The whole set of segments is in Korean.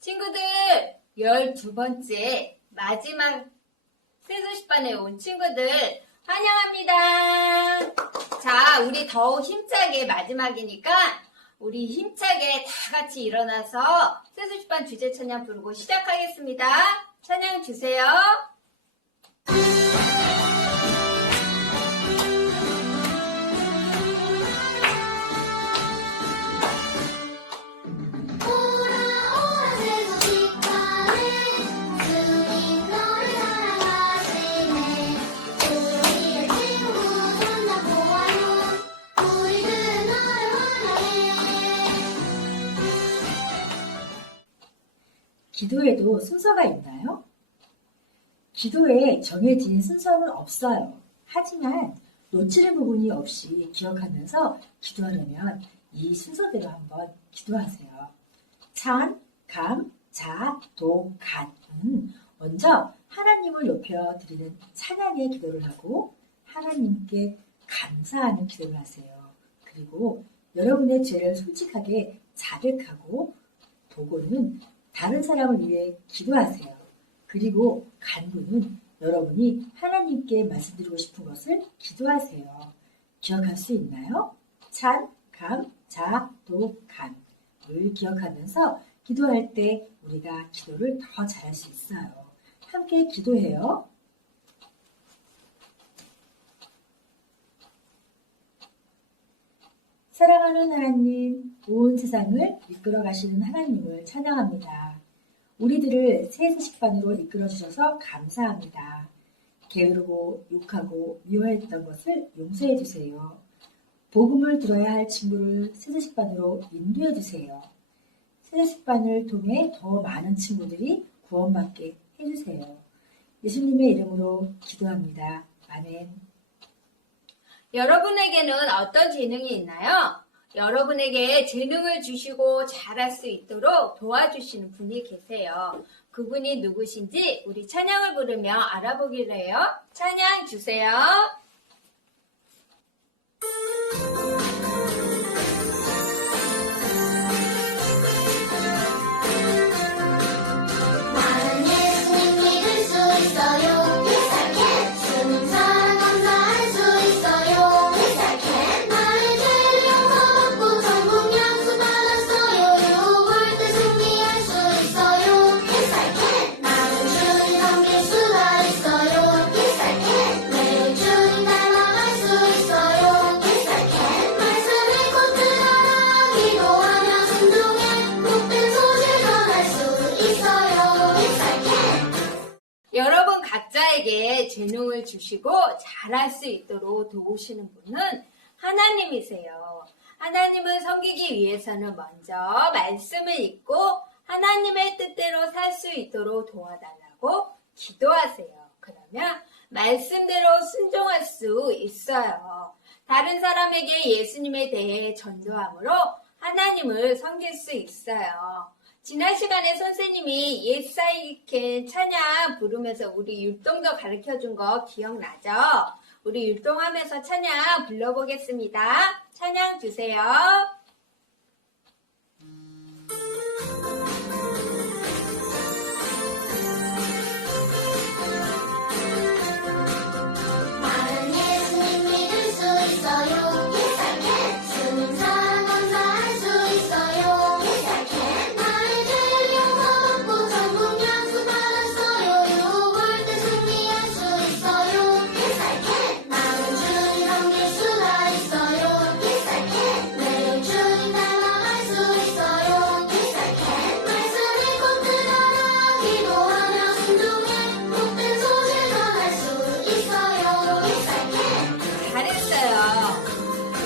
친구들, 12번째 마지막 세수시반에 온 친구들 환영합니다. 자, 우리 더 힘차게 마지막이니까 우리 힘차게 다 같이 일어나서 세수시반 주제 찬양 부르고 시작하겠습니다. 찬양 주세요. 기도에도 순서가 있나요? 기도에 정해진 순서는 없어요. 하지만 놓치는 부분이 없이 기억하면서 기도하려면 이 순서대로 한번 기도하세요. 찬, 감, 자, 도, 간은 먼저 하나님을 높여 드리는 찬양의 기도를 하고 하나님께 감사하는 기도를 하세요. 그리고 여러분의 죄를 솔직하게 자백하고 도고는 다른 사람을 위해 기도하세요. 그리고 간구는 여러분이 하나님께 말씀드리고 싶은 것을 기도하세요. 기억할 수 있나요? 찬, 감, 자, 도, 간을 기억하면서 기도할 때 우리가 기도를 더 잘할 수 있어요. 함께 기도해요. 사랑하는 하나님, 온 세상을 이끌어 가시는 하나님을 찬양합니다. 우리들을 세수식반으로 이끌어 주셔서 감사합니다. 게으르고 욕하고 미워했던 것을 용서해 주세요. 복음을 들어야 할 친구를 세수식반으로 인도해 주세요. 세수식반을 통해 더 많은 친구들이 구원받게 해주세요. 예수님의 이름으로 기도합니다. 아멘. 여러분에게는 어떤 재능이 있나요? 여러분에게 재능을 주시고 잘할 수 있도록 도와주시는 분이 계세요. 그분이 누구신지 우리 찬양을 부르며 알아보기로 해요. 찬양 주세요. 여러분 각자에게 재능을 주시고 잘할 수 있도록 도우시는 분은 하나님이세요. 하나님을 섬기기 위해서는 먼저 말씀을 읽고 하나님의 뜻대로 살 수 있도록 도와달라고 기도하세요. 그러면 말씀대로 순종할 수 있어요. 다른 사람에게 예수님에 대해 전도함으로 하나님을 섬길 수 있어요. 지난 시간에 선생님이 옛사이켄 찬양 부르면서 우리 율동도 가르쳐준 거 기억나죠? 우리 율동하면서 찬양 불러보겠습니다. 찬양 주세요. 나는 예수님 믿을 수 있어요. 예살캔 주님 사랑 감사할 수 있어요. 예살캔 나의 죄를 용서받고 천국 약속 받았어요. 유혹을 때 승리할 수 있어요. 예살캔 나는 주님 섬길 수가 있어요. 예살캔 매일 주님 닮아갈 수 있어요. 예살캔 말씀 읽고 들어라 기도하며 순종해 복된 소식 전할 수 있어요. 예살캔 잘했어요.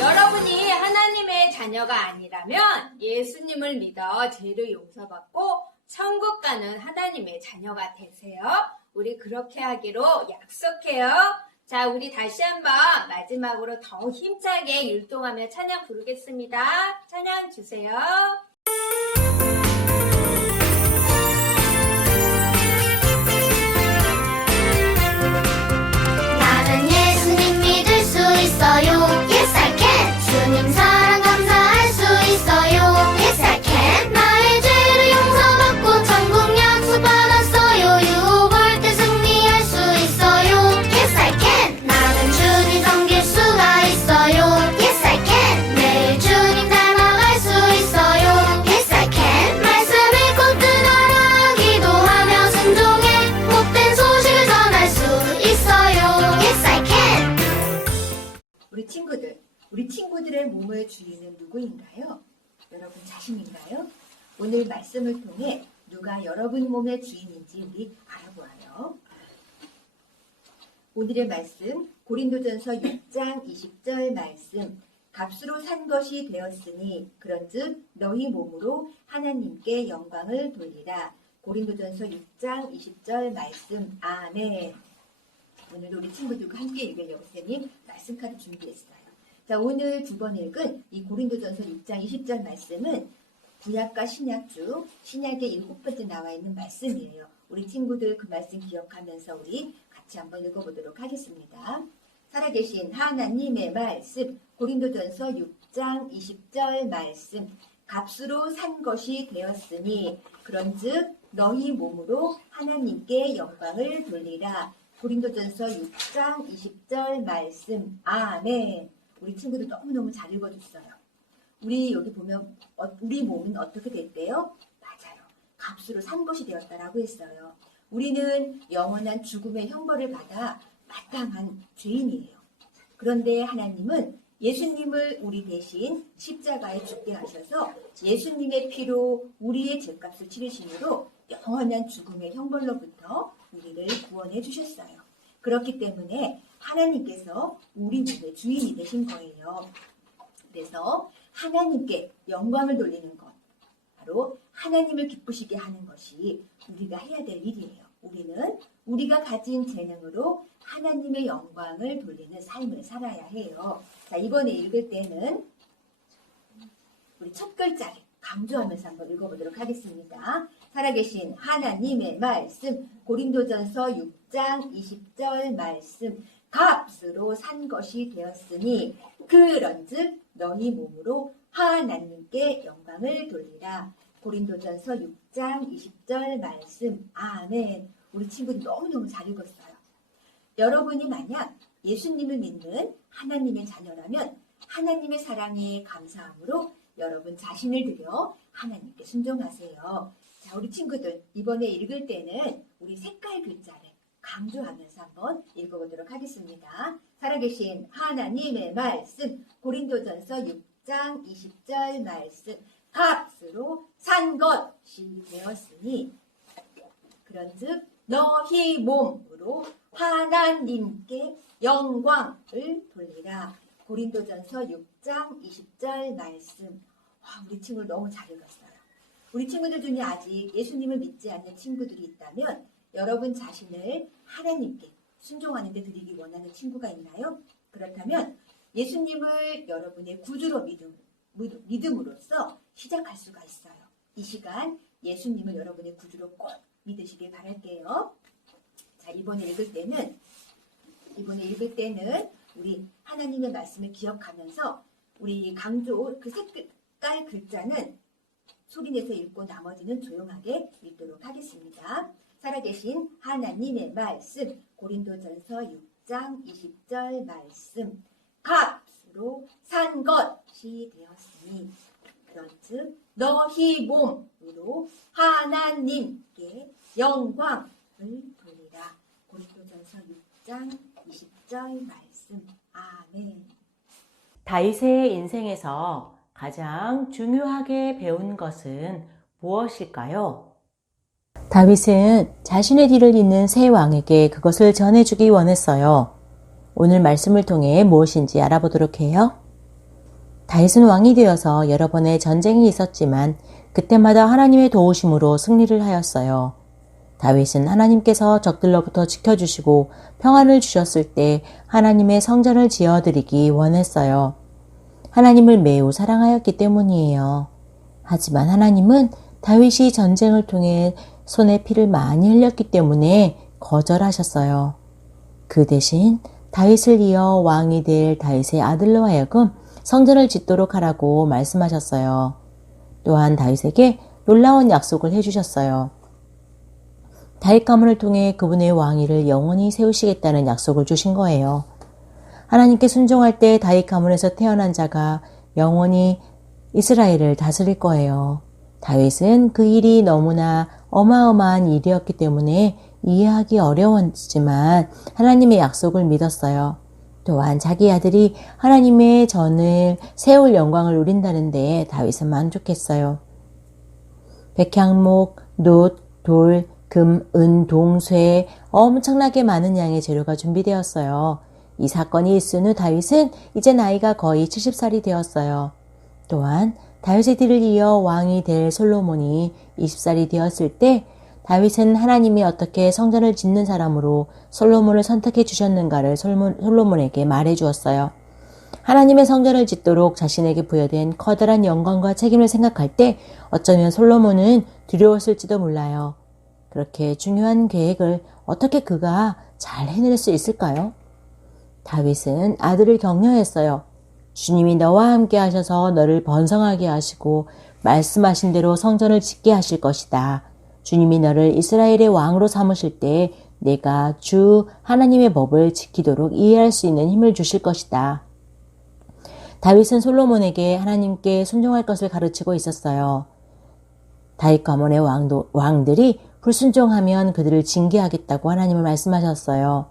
여러분이 하나님의 자녀가 아니라면 예수님을 믿어 죄를 용서받고 천국 가는 하나님의 자녀가 되세요. 우리 그렇게 하기로 약속해요. 자, 우리 다시 한번 마지막으로 더 힘차게 율동하며 찬양 부르겠습니다. 찬양 주세요. 나는 예수님 믿을 수 있어요. Yes I can 주님 사랑 감사할 수 있어요. Yes I can 나의 죄를 용서받고 여러분들의 몸의 주인은 누구인가요? 여러분 자신인가요? 오늘 말씀을 통해 누가 여러분 몸의 주인인지 우리 알아보아요. 오늘의 말씀 고린도전서 6장 20절 말씀. 값으로 산 것이 되었으니 그런즉 너희 몸으로 하나님께 영광을 돌리라. 고린도전서 6장 20절 말씀. 아멘. 오늘 우리 친구들과 함께 읽으려고 선생님 말씀 카드 준비했어요. 자, 오늘 두 번 읽은 이 고린도전서 6장 20절 말씀은 구약과 신약 중 신약의 7번째 나와 있는 말씀이에요. 우리 친구들 그 말씀 기억하면서 우리 같이 한번 읽어보도록 하겠습니다. 살아계신 하나님의 말씀, 고린도전서 6장 20절 말씀. 값으로 산 것이 되었으니 그런즉 너희 몸으로 하나님께 영광을 돌리라. 고린도전서 6장 20절 말씀. 아멘. 우리 친구들 너무너무 잘 읽어줬어요. 우리 여기 보면 우리 몸은 어떻게 됐대요? 맞아요. 값으로 산 것이 되었다라고 했어요. 우리는 영원한 죽음의 형벌을 받아 마땅한 죄인이에요. 그런데 하나님은 예수님을 우리 대신 십자가에 죽게 하셔서 예수님의 피로 우리의 죄값을 치르심으로 영원한 죽음의 형벌로부터 우리를 구원해 주셨어요. 그렇기 때문에 하나님께서 우리 몸의 주인이 되신 거예요. 그래서 하나님께 영광을 돌리는 것, 바로 하나님을 기쁘시게 하는 것이 우리가 해야 될 일이에요. 우리는 우리가 가진 재능으로 하나님의 영광을 돌리는 삶을 살아야 해요. 자, 이번에 읽을 때는 우리 첫 글자를 강조하면서 한번 읽어보도록 하겠습니다. 살아계신 하나님의 말씀, 고린도전서 6장 20절 말씀. 값으로 산 것이 되었으니 그런즉 너희 몸으로 하나님께 영광을 돌리라. 고린도전서 6장 20절 말씀. 아멘. 우리 친구들 너무너무 잘 읽었어요. 여러분이 만약 예수님을 믿는 하나님의 자녀라면 하나님의 사랑에 감사함으로 여러분 자신을 들여 하나님께 순종하세요. 자, 우리 친구들 이번에 읽을 때는 우리 색깔 글자를 강조하면서 한번 읽어보도록 하겠습니다. 살아계신 하나님의 말씀, 고린도전서 6장 20절 말씀. 값으로 산 것이 되었으니 그런즉 너희 몸으로 하나님께 영광을 돌리라. 고린도전서 6장 20절 말씀. 와, 우리 친구들 너무 잘 읽었어요. 우리 친구들 중에 아직 예수님을 믿지 않는 친구들이 있다면 여러분 자신을 하나님께 순종하는 데 드리기 원하는 친구가 있나요? 그렇다면 예수님을 여러분의 구주로 믿음으로써 시작할 수가 있어요. 이 시간 예수님을 여러분의 구주로 꼭 믿으시길 바랄게요. 자, 이번에 읽을 때는 우리 하나님의 말씀을 기억하면서 우리 강조 그 색깔 글자는 소리내서 읽고 나머지는 조용하게 읽도록 하겠습니다. 살아계신 하나님의 말씀, 고린도전서 6장 20절 말씀. 값으로 산 것이 되었으니 그런즉 너희 몸으로 하나님께 영광을 돌리라. 고린도전서 6장 20절 말씀. 아멘. 다윗의 인생에서 가장 중요하게 배운 것은 무엇일까요? 다윗은 자신의 뒤를 잇는 새 왕에게 그것을 전해주기 원했어요. 오늘 말씀을 통해 무엇인지 알아보도록 해요. 다윗은 왕이 되어서 여러 번의 전쟁이 있었지만 그때마다 하나님의 도우심으로 승리를 하였어요. 다윗은 하나님께서 적들로부터 지켜주시고 평안을 주셨을 때 하나님의 성전을 지어드리기 원했어요. 하나님을 매우 사랑하였기 때문이에요. 하지만 하나님은 다윗이 전쟁을 통해 손에 피를 많이 흘렸기 때문에 거절하셨어요. 그 대신 다윗을 이어 왕이 될 다윗의 아들로 하여금 성전을 짓도록 하라고 말씀하셨어요. 또한 다윗에게 놀라운 약속을 해주셨어요. 다윗 가문을 통해 그분의 왕위를 영원히 세우시겠다는 약속을 주신 거예요. 하나님께 순종할 때 다윗 가문에서 태어난 자가 영원히 이스라엘을 다스릴 거예요. 다윗은 그 일이 너무나 어마어마한 일이었기 때문에 이해하기 어려웠지만 하나님의 약속을 믿었어요. 또한 자기 아들이 하나님의 전을 세울 영광을 누린다는데 다윗은 만족했어요. 백향목, 놋, 돌, 금, 은, 동, 쇠 엄청나게 많은 양의 재료가 준비되었어요. 이 사건이 있은 후 다윗은 이제 나이가 거의 70살이 되었어요. 또한 다윗의 뒤를 이어 왕이 될 솔로몬이 20살이 되었을 때 다윗은 하나님이 어떻게 성전을 짓는 사람으로 솔로몬을 선택해 주셨는가를 솔로몬에게 말해 주었어요. 하나님의 성전을 짓도록 자신에게 부여된 커다란 영광과 책임을 생각할 때 어쩌면 솔로몬은 두려웠을지도 몰라요. 그렇게 중요한 계획을 어떻게 그가 잘 해낼 수 있을까요? 다윗은 아들을 격려했어요. 주님이 너와 함께 하셔서 너를 번성하게 하시고 말씀하신 대로 성전을 짓게 하실 것이다. 주님이 너를 이스라엘의 왕으로 삼으실 때 내가 주 하나님의 법을 지키도록 이해할 수 있는 힘을 주실 것이다. 다윗은 솔로몬에게 하나님께 순종할 것을 가르치고 있었어요. 다윗 가문의 왕들이 불순종하면 그들을 징계하겠다고 하나님을 말씀하셨어요.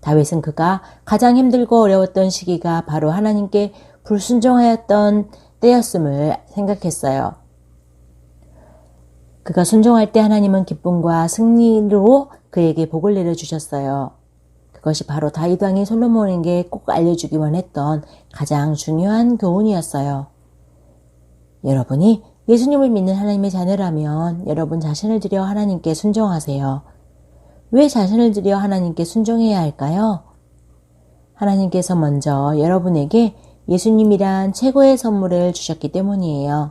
다윗은 그가 가장 힘들고 어려웠던 시기가 바로 하나님께 불순종하였던 때였음을 생각했어요. 그가 순종할 때 하나님은 기쁨과 승리로 그에게 복을 내려주셨어요. 그것이 바로 다윗 왕이 솔로몬에게 꼭 알려주기만 했던 가장 중요한 교훈이었어요. 여러분이 예수님을 믿는 하나님의 자녀라면 여러분 자신을 들여 하나님께 순종하세요. 왜 자신을 들여 하나님께 순종해야 할까요? 하나님께서 먼저 여러분에게 예수님이란 최고의 선물을 주셨기 때문이에요.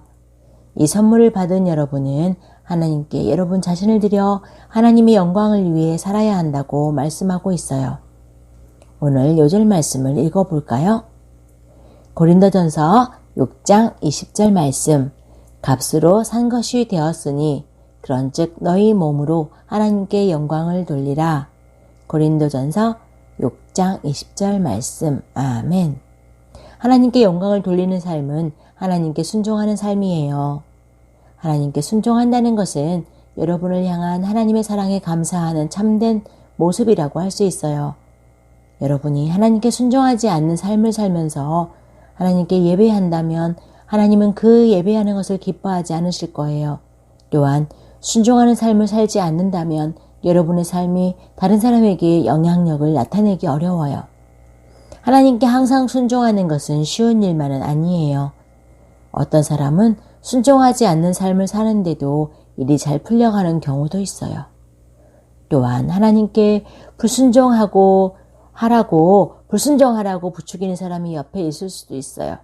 이 선물을 받은 여러분은 하나님께 여러분 자신을 들여 하나님의 영광을 위해 살아야 한다고 말씀하고 있어요. 오늘 요절 말씀을 읽어볼까요? 고린도전서 6장 20절 말씀. 값으로 산 것이 되었으니 그런즉 너희 몸으로 하나님께 영광을 돌리라. 고린도전서 6장 20절 말씀. 아멘. 하나님께 영광을 돌리는 삶은 하나님께 순종하는 삶이에요. 하나님께 순종한다는 것은 여러분을 향한 하나님의 사랑에 감사하는 참된 모습이라고 할 수 있어요. 여러분이 하나님께 순종하지 않는 삶을 살면서 하나님께 예배한다면 하나님은 그 예배하는 것을 기뻐하지 않으실 거예요. 또한 순종하는 삶을 살지 않는다면 여러분의 삶이 다른 사람에게 영향력을 나타내기 어려워요. 하나님께 항상 순종하는 것은 쉬운 일만은 아니에요. 어떤 사람은 순종하지 않는 삶을 사는데도 일이 잘 풀려가는 경우도 있어요. 또한 하나님께 불순종하라고 부추기는 사람이 옆에 있을 수도 있어요.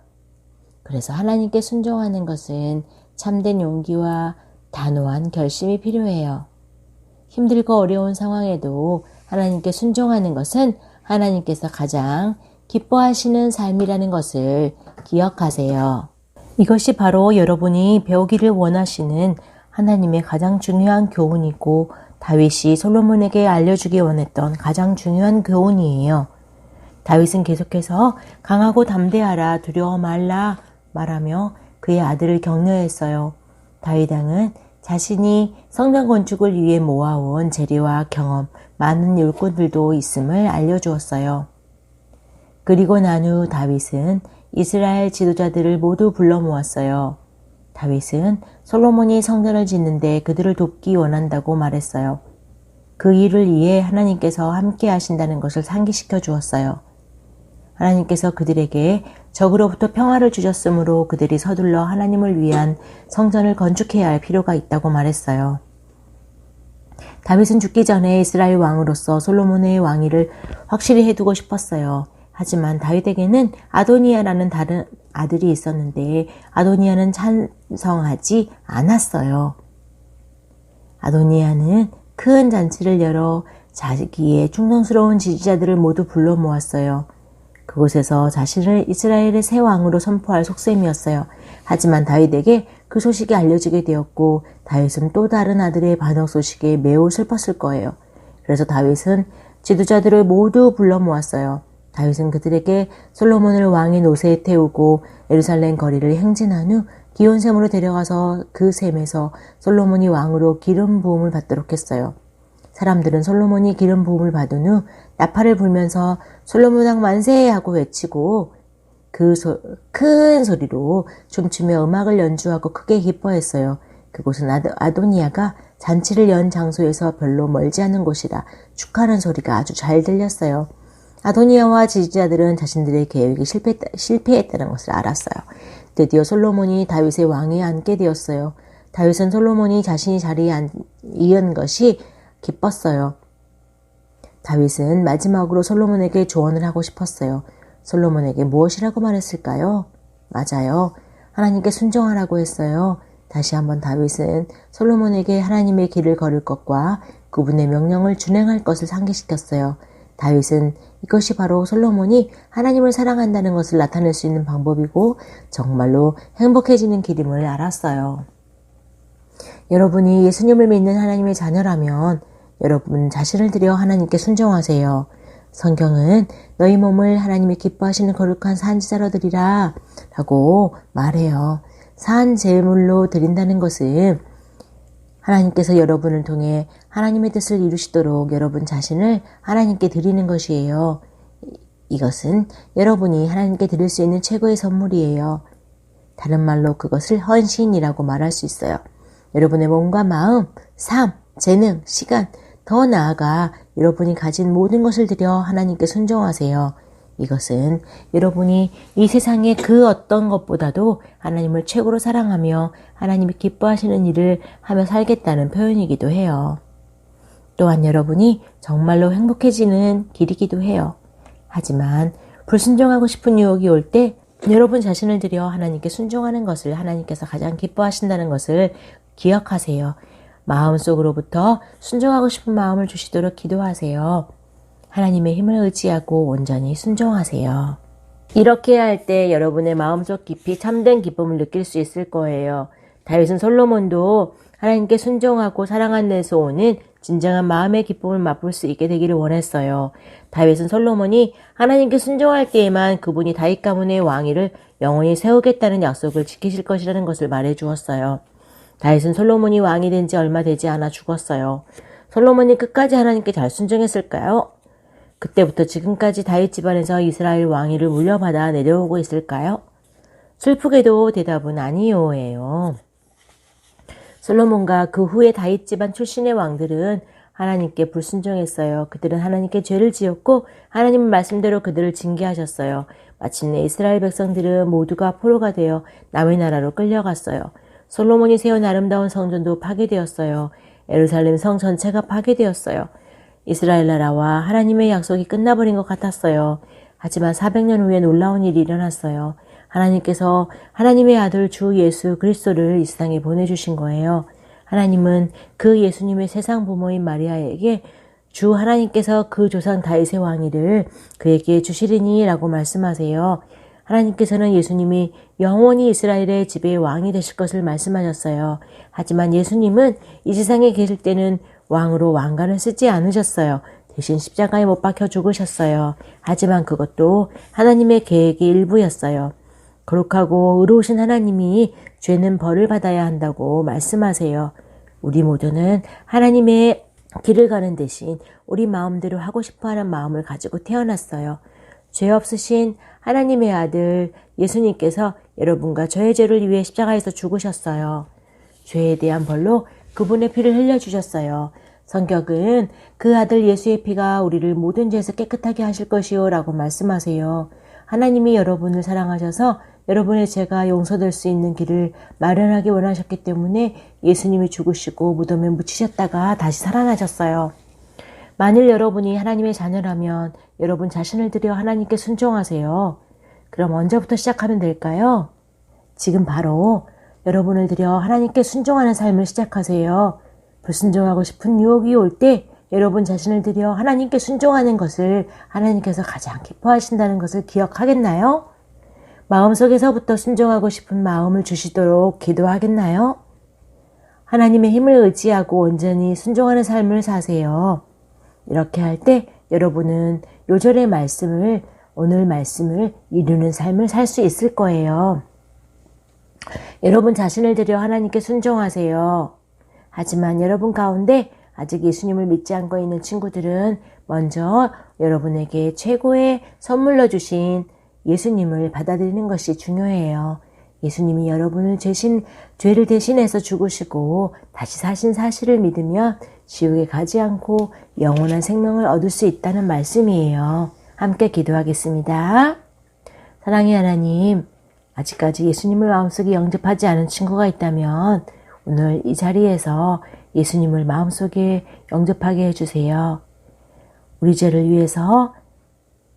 그래서 하나님께 순종하는 것은 참된 용기와 단호한 결심이 필요해요. 힘들고 어려운 상황에도 하나님께 순종하는 것은 하나님께서 가장 기뻐하시는 삶이라는 것을 기억하세요. 이것이 바로 여러분이 배우기를 원하시는 하나님의 가장 중요한 교훈이고 다윗이 솔로몬에게 알려주기 원했던 가장 중요한 교훈이에요. 다윗은 계속해서 강하고 담대하라, 두려워 말라 말하며 그의 아들을 격려했어요. 다윗 왕은 자신이 성전 건축을 위해 모아온 재료와 경험, 많은 일꾼들도 있음을 알려주었어요. 그리고 난 후 다윗은 이스라엘 지도자들을 모두 불러 모았어요. 다윗은 솔로몬이 성전을 짓는데 그들을 돕기 원한다고 말했어요. 그 일을 위해 하나님께서 함께 하신다는 것을 상기시켜 주었어요. 하나님께서 그들에게 적으로부터 평화를 주셨으므로 그들이 서둘러 하나님을 위한 성전을 건축해야 할 필요가 있다고 말했어요. 다윗은 죽기 전에 이스라엘 왕으로서 솔로몬의 왕위를 확실히 해두고 싶었어요. 하지만 다윗에게는 아도니아라는 다른 아들이 있었는데 아도니아는 찬성하지 않았어요. 아도니아는 큰 잔치를 열어 자기의 충성스러운 지지자들을 모두 불러 모았어요. 그곳에서 자신을 이스라엘의 새 왕으로 선포할 속셈이었어요. 하지만 다윗에게 그 소식이 알려지게 되었고 다윗은 또 다른 아들의 반역 소식에 매우 슬펐을 거예요. 그래서 다윗은 지도자들을 모두 불러 모았어요. 다윗은 그들에게 솔로몬을 왕의 노새에 태우고 예루살렘 거리를 행진한 후 기온샘으로 데려가서 그 샘에서 솔로몬이 왕으로 기름 부음을 받도록 했어요. 사람들은 솔로몬이 기름 부음을 받은 후 나팔을 불면서 솔로몬 왕 만세 하고 외치고 큰 소리로 춤추며 음악을 연주하고 크게 기뻐했어요. 그곳은 아도니아가 잔치를 연 장소에서 별로 멀지 않은 곳이라 축하하는 소리가 아주 잘 들렸어요. 아도니아와 지지자들은 자신들의 계획이 실패했다는 것을 알았어요. 드디어 솔로몬이 다윗의 왕위에 앉게 되었어요. 다윗은 솔로몬이 자신이 자리에 이은 것이 기뻤어요. 다윗은 마지막으로 솔로몬에게 조언을 하고 싶었어요. 솔로몬에게 무엇이라고 말했을까요? 맞아요. 하나님께 순종하라고 했어요. 다시 한번 다윗은 솔로몬에게 하나님의 길을 걸을 것과 그분의 명령을 준행할 것을 상기시켰어요. 다윗은 이것이 바로 솔로몬이 하나님을 사랑한다는 것을 나타낼 수 있는 방법이고 정말로 행복해지는 길임을 알았어요. 여러분이 예수님을 믿는 하나님의 자녀라면 여러분 자신을 들여 하나님께 순종하세요. 성경은 너희 몸을 하나님이 기뻐하시는 거룩한 산지자로 드리라 라고 말해요. 산 제물로 드린다는 것은 하나님께서 여러분을 통해 하나님의 뜻을 이루시도록 여러분 자신을 하나님께 드리는 것이에요. 이것은 여러분이 하나님께 드릴 수 있는 최고의 선물이에요. 다른 말로 그것을 헌신이라고 말할 수 있어요. 여러분의 몸과 마음, 삶, 재능, 시간, 더 나아가 여러분이 가진 모든 것을 들여 하나님께 순종하세요. 이것은 여러분이 이 세상의 그 어떤 것보다도 하나님을 최고로 사랑하며 하나님이 기뻐하시는 일을 하며 살겠다는 표현이기도 해요. 또한 여러분이 정말로 행복해지는 길이기도 해요. 하지만 불순종하고 싶은 유혹이 올 때 여러분 자신을 들여 하나님께 순종하는 것을 하나님께서 가장 기뻐하신다는 것을 기억하세요. 마음속으로부터 순종하고 싶은 마음을 주시도록 기도하세요. 하나님의 힘을 의지하고 온전히 순종하세요. 이렇게 할 때 여러분의 마음속 깊이 참된 기쁨을 느낄 수 있을 거예요. 다윗은 솔로몬도 하나님께 순종하고 사랑하는 데서 오는 진정한 마음의 기쁨을 맛볼 수 있게 되기를 원했어요. 다윗은 솔로몬이 하나님께 순종할 때에만 그분이 다윗 가문의 왕위를 영원히 세우겠다는 약속을 지키실 것이라는 것을 말해 주었어요. 다윗은 솔로몬이 왕이 된 지 얼마 되지 않아 죽었어요. 솔로몬이 끝까지 하나님께 잘 순종했을까요? 그때부터 지금까지 다윗 집안에서 이스라엘 왕위를 물려받아 내려오고 있을까요? 슬프게도 대답은 아니요예요. 솔로몬과 그 후에 다윗 집안 출신의 왕들은 하나님께 불순종했어요. 그들은 하나님께 죄를 지었고 하나님의 말씀대로 그들을 징계하셨어요. 마침내 이스라엘 백성들은 모두가 포로가 되어 남의 나라로 끌려갔어요. 솔로몬이 세운 아름다운 성전도 파괴되었어요. 예루살렘 성 전체가 파괴되었어요. 이스라엘 나라와 하나님의 약속이 끝나버린 것 같았어요. 하지만 400년 후에 놀라운 일이 일어났어요. 하나님께서 하나님의 아들 주 예수 그리스도를 이 세상에 보내주신 거예요. 하나님은 그 예수님의 세상 부모인 마리아에게 주 하나님께서 그 조상 다윗의 왕위를 그에게 주시리니 라고 말씀하세요. 하나님께서는 예수님이 영원히 이스라엘의 지배의 왕이 되실 것을 말씀하셨어요. 하지만 예수님은 이 세상에 계실 때는 왕으로 왕관을 쓰지 않으셨어요. 대신 십자가에 못 박혀 죽으셨어요. 하지만 그것도 하나님의 계획의 일부였어요. 거룩하고 의로우신 하나님이 죄는 벌을 받아야 한다고 말씀하세요. 우리 모두는 하나님의 길을 가는 대신 우리 마음대로 하고 싶어하는 마음을 가지고 태어났어요. 죄 없으신 하나님의 아들 예수님께서 여러분과 저의 죄를 위해 십자가에서 죽으셨어요. 죄에 대한 벌로 그분의 피를 흘려주셨어요. 성경은 그 아들 예수의 피가 우리를 모든 죄에서 깨끗하게 하실 것이요 라고 말씀하세요. 하나님이 여러분을 사랑하셔서 여러분의 죄가 용서될 수 있는 길을 마련하기 원하셨기 때문에 예수님이 죽으시고 무덤에 묻히셨다가 다시 살아나셨어요. 만일 여러분이 하나님의 자녀라면 여러분 자신을 들여 하나님께 순종하세요. 그럼 언제부터 시작하면 될까요? 지금 바로 여러분을 들여 하나님께 순종하는 삶을 시작하세요. 불순종하고 싶은 유혹이 올 때 여러분 자신을 들여 하나님께 순종하는 것을 하나님께서 가장 기뻐하신다는 것을 기억하겠나요? 마음속에서부터 순종하고 싶은 마음을 주시도록 기도하겠나요? 하나님의 힘을 의지하고 온전히 순종하는 삶을 사세요. 이렇게 할 때 여러분은 요절의 말씀을, 오늘 말씀을 이루는 삶을 살 수 있을 거예요. 여러분 자신을 들여 하나님께 순종하세요. 하지만 여러분 가운데 아직 예수님을 믿지 않고 있는 친구들은 먼저 여러분에게 최고의 선물로 주신 예수님을 받아들이는 것이 중요해요. 예수님이 여러분을 죄를 대신해서 죽으시고 다시 사신 사실을 믿으면 지옥에 가지 않고 영원한 생명을 얻을 수 있다는 말씀이에요. 함께 기도하겠습니다. 사랑의 하나님, 아직까지 예수님을 마음속에 영접하지 않은 친구가 있다면 오늘 이 자리에서 예수님을 마음속에 영접하게 해주세요. 우리 죄를 위해서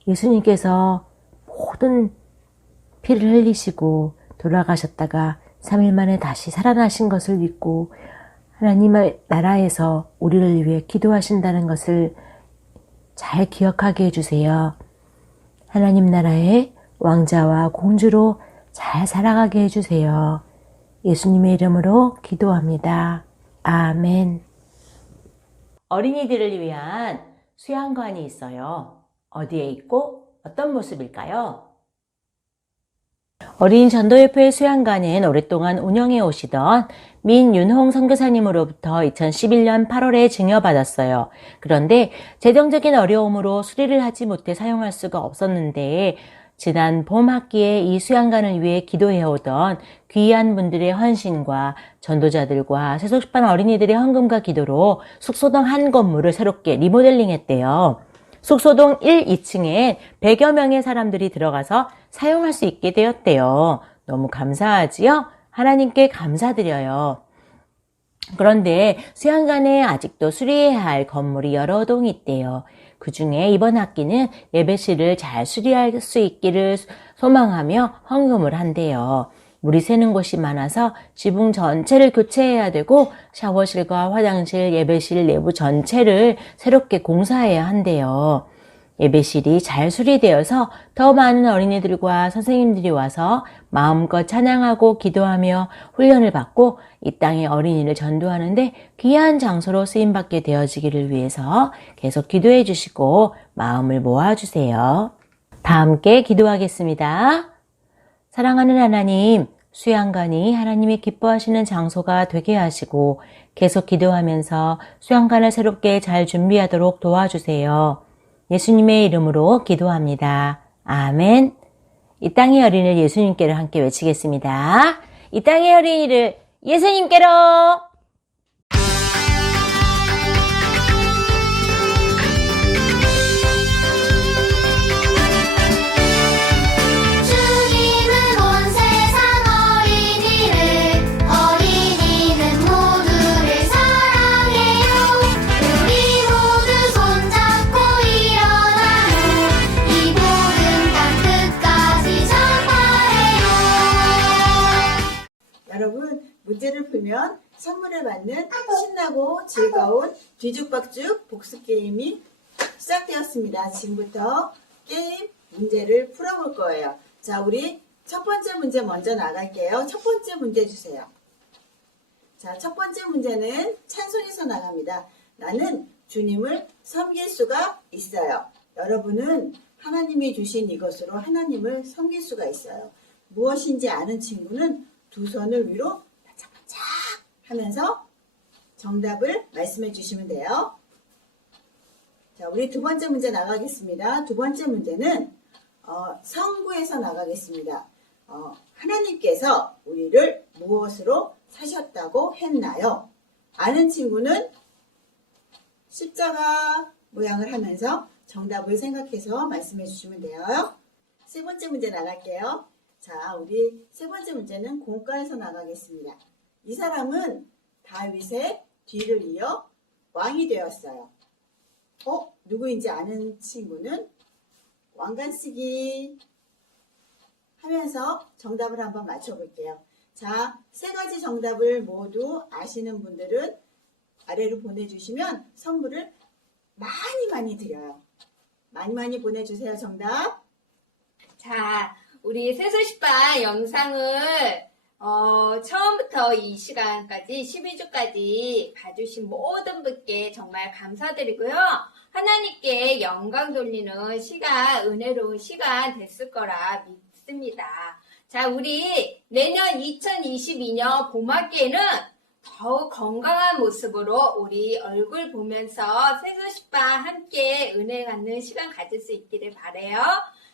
예수님께서 모든 피를 흘리시고 돌아가셨다가 3일 만에 다시 살아나신 것을 믿고 하나님의 나라에서 우리를 위해 기도하신다는 것을 잘 기억하게 해주세요. 하나님 나라의 왕자와 공주로 잘 살아가게 해주세요. 예수님의 이름으로 기도합니다. 아멘. 어린이들을 위한 수양관이 있어요. 어디에 있고 어떤 모습일까요? 어린 전도협회 수양관은 오랫동안 운영해 오시던 민윤홍 선교사님으로부터 2011년 8월에 증여받았어요. 그런데 재정적인 어려움으로 수리를 하지 못해 사용할 수가 없었는데 지난 봄 학기에 이 수양관을 위해 기도해오던 귀한 분들의 헌신과 전도자들과 세속시판 어린이들의 헌금과 기도로 숙소동 한 건물을 새롭게 리모델링했대요. 숙소동 1, 2층에 100여 명의 사람들이 들어가서 사용할 수 있게 되었대요. 너무 감사하지요? 하나님께 감사드려요. 그런데 수양관에 아직도 수리해야 할 건물이 여러 동이 있대요. 그 중에 이번 학기는 예배실을 잘 수리할 수 있기를 소망하며 헌금을 한대요. 물이 새는 곳이 많아서 지붕 전체를 교체해야 되고 샤워실과 화장실, 예배실 내부 전체를 새롭게 공사해야 한대요. 예배실이 잘 수리되어서 더 많은 어린이들과 선생님들이 와서 마음껏 찬양하고 기도하며 훈련을 받고 이 땅의 어린이를 전도하는데 귀한 장소로 쓰임받게 되어지기를 위해서 계속 기도해 주시고 마음을 모아주세요. 다 함께 기도하겠습니다. 사랑하는 하나님, 수양관이 하나님이 기뻐하시는 장소가 되게 하시고 계속 기도하면서 수양관을 새롭게 잘 준비하도록 도와주세요. 예수님의 이름으로 기도합니다. 아멘. 이 땅의 어린이를 예수님께로 함께 외치겠습니다. 이 땅의 어린이를 예수님께로! 주님은 온 세상 어린이는 모두를 사랑해요. 우리 모두 손잡고 일어나요. 이 모든 땅 끝까지 전파해요. 여러분, 문제를 풀면 선물을 받는 신나고 즐거운 뒤죽박죽 복습게임이 시작되었습니다. 지금부터 게임 문제를 풀어볼 거예요. 자, 우리 첫 번째 문제 먼저 나갈게요. 첫 번째 문제 주세요. 자, 첫 번째 문제는 찬송에서 나갑니다. 나는 주님을 섬길 수가 있어요. 여러분은 하나님이 주신 이것으로 하나님을 섬길 수가 있어요. 무엇인지 아는 친구는 두 손을 위로 반짝반짝 하면서 정답을 말씀해 주시면 돼요. 자, 우리 두 번째 문제 나가겠습니다. 두 번째 문제는 성구에서 나가겠습니다. 하나님께서 우리를 무엇으로 사셨다고 했나요? 아는 친구는 십자가 모양을 하면서 정답을 생각해서 말씀해 주시면 돼요. 세 번째 문제 나갈게요. 자, 우리 세 번째 문제는 공과에서 나가겠습니다. 이 사람은 다윗의 뒤를 이어 왕이 되었어요. 누구인지 아는 친구는 왕관쓰기 하면서 정답을 한번 맞춰볼게요. 자, 세 가지 정답을 모두 아시는 분들은 아래로 보내주시면 선물을 많이 드려요. 많이 보내주세요. 정답. 자, 우리 세수시반 영상을 처음부터 이 시간까지 12주까지 봐주신 모든 분께 정말 감사드리고요. 하나님께 영광 돌리는 시간, 은혜로운 시간 됐을 거라 믿습니다. 자, 우리 내년 2022년 봄학기에는 더 더욱 건강한 모습으로 우리 얼굴 보면서 세수식과 함께 은혜 갖는 시간 가질 수 있기를 바라요.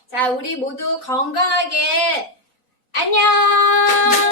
자, 우리 모두 건강하게 안녕!